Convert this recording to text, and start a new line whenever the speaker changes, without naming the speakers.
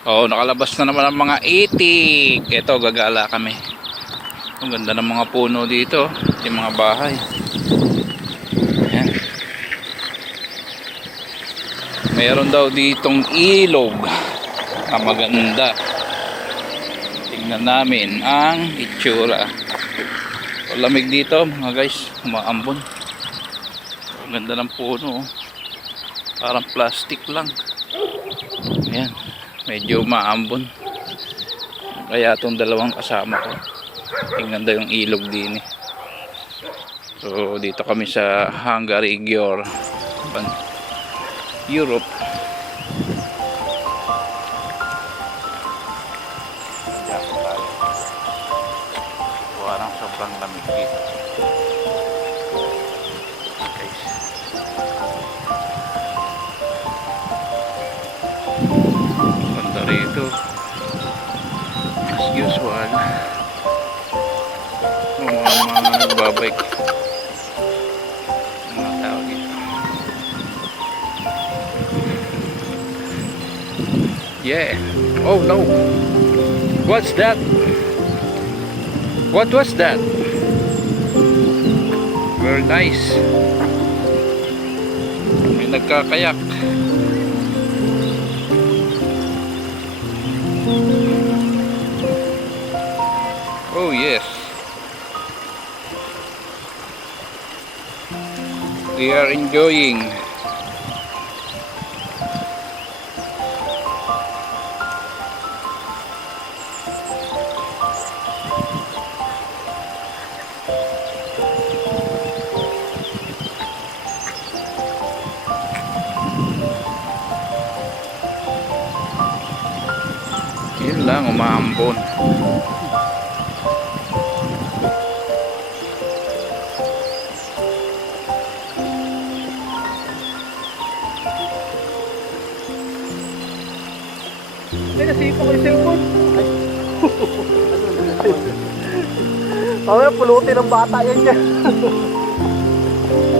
Oh, nakalabas na naman ang mga itik. Ito, gagala kami. Ang ganda ng mga puno dito. Yung mga bahay. Ayan. Mayroon daw ditong ilog na maganda. Tingnan namin ang itsura. So, lamig dito mga guys. Umaambon. Ang ganda ng puno. oh. Parang plastic lang. Ayan. Medyo maambon. Kaya itong dalawang kasama ko. Tingnan daw yung ilog din eh. So dito kami sa Hungary. Ban- Europe. Parang sobrang lamig dito. Rito. As usual. Yung mga mga nagbabike. Mga tao dito. Yeah. Oh no. What's that? What was that? Very nice. May nagkakayak. Oh yes. They are enjoying. Yun lang, umaambon.
May nasipa ko yung cellphone. Ay. Pulutin ng bata yan dyan.